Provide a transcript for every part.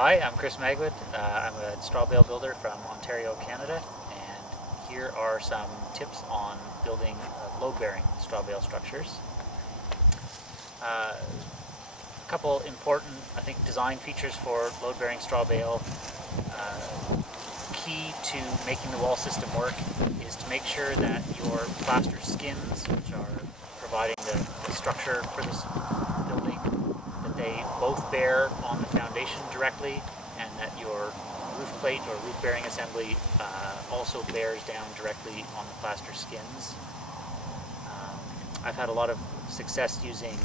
Hi, I'm Chris Magwood. I'm a straw bale builder from Ontario, Canada, and here are some tips on building load-bearing straw bale structures. A couple important, I think, design features for load-bearing straw bale. Key to making the wall system work is to make sure that your plaster skins, which are providing the structure for this building, that they both bear on the foundation directly, and that your roof plate or roof bearing assembly also bears down directly on the plaster skins. I've had a lot of success using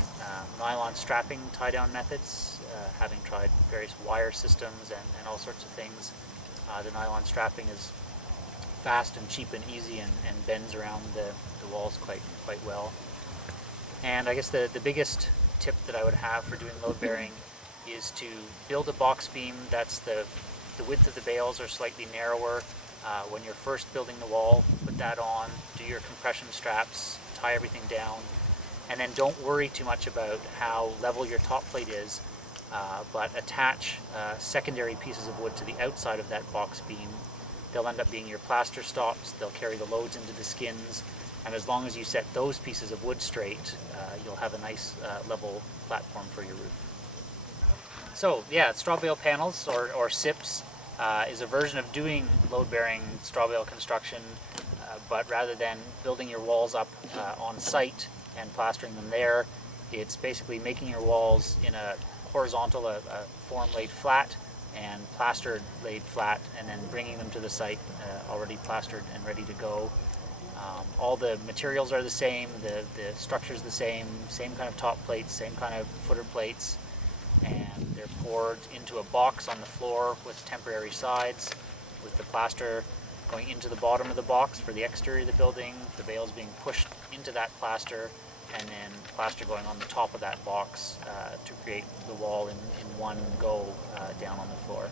nylon strapping tie-down methods, having tried various wire systems and all sorts of things. The nylon strapping is fast and cheap and easy and bends around the walls quite well. And I guess the biggest tip that I would have for doing load bearing is to build a box beam that's the width of the bales or slightly narrower. When you're first building the wall, put that on, do your compression straps, tie everything down, and then don't worry too much about how level your top plate is, but attach secondary pieces of wood to the outside of that box beam. They'll end up being your plaster stops, they'll carry the loads into the skins, and as long as you set those pieces of wood straight, you'll have a nice level platform for your roof. So yeah, straw bale panels, or SIPs, is a version of doing load-bearing straw bale construction, but rather than building your walls up on site and plastering them there, it's basically making your walls in a horizontal, a form laid flat, and plaster laid flat, and then bringing them to the site already plastered and ready to go. All the materials are the same, the structure's the same kind of top plates, same kind of footer plates, and they're poured into a box on the floor with temporary sides, with the plaster going into the bottom of the box for the exterior of the building, the bales being pushed into that plaster, and then plaster going on the top of that box to create the wall in one go down on the floor.